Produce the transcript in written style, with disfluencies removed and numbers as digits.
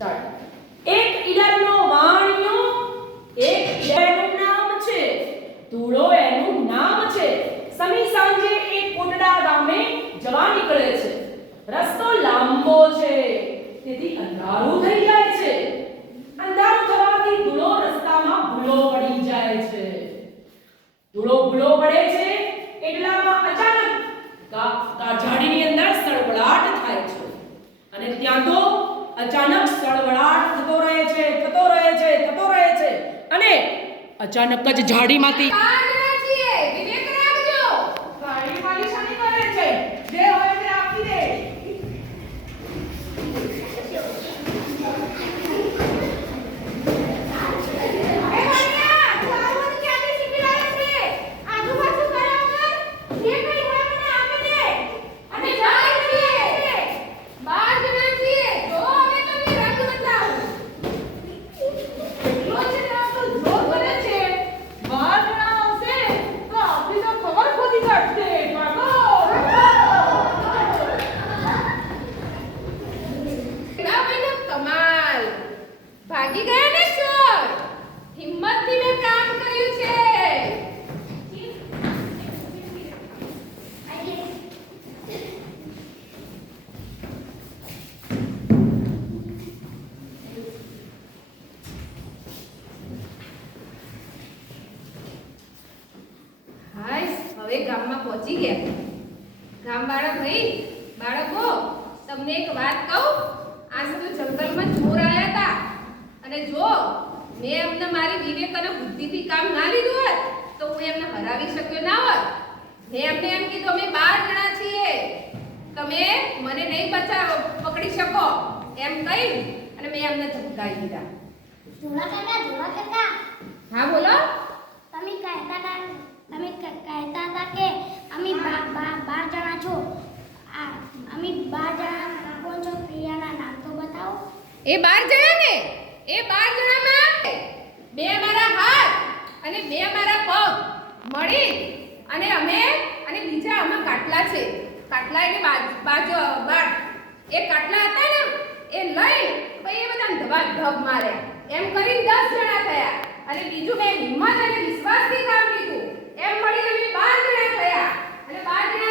ચાલો. એક ઈડરનો વાણિયો, એક ઈડરનું નામ છે, ધૂળો એનું નામ છે. સમી સાંજે એ કોટડા ગામે જવા નીકળે છે. રસ્તો લાંબો છે, તેથી અંધારું થઈ જાય છે. અંધારું થવાથી ધૂળો રસ્તામાં ભૂલો પડી જાય છે. ધૂળો ભૂલો પડે છે એટલામાં અચાનક ઝાડીની અંદર સળવળાટ થાય છે અને ત્યાં તો અચાનક સળવળાટ થતો રહે છે અને અચાનક જ ઝાડીમાંથી ભાગી ગયા ને ચોર, હિંમતથી મેં કામ કર્યું છે. હાય, હવે ગામમાં પહોંચી ગયા. ગામવાળા ભાઈ, બાળકો, તમને એક વાત કહું. આજ તો જંગલમાં ચોર આવ્યા હતા અને જો મેં એમને મારી વિવેક અને બુદ્ધિથી કામ ના લીધું હોત તો હું એમને હરાવી શક્યો ના હોત. મેં એમને એમ કીધું અમે 12 જણા છીએ, તમે મને નહીં પકડી શકો એમ કહી અને મેં એમને ધમકાવી દીધા. ધોળા કાકા, હા બોલો. તમે કહેતા હતા કે અમે 12 જણા છો. અમે 12 જણા કોણ છો? પ્રિયાના નામ તો બતાવો. એ 12 જણા ને, એ 12 જણામાં 2 મારા હાથ અને 2 મારા પગ મળી અને અને બીજા અમે કાટલા છે. કાટલા એટલે બાજુ એ કાટલા હતા ને એ લઈ ભાઈ એ બધાને ધબ માર્યા. એમ કરીને 10 જણા થયા અને બીજું મેં હિંમત અને વિશ્વાસથી કામ લીધું. એમ મળીને અમે 12 જણા થયા અને 12 જણા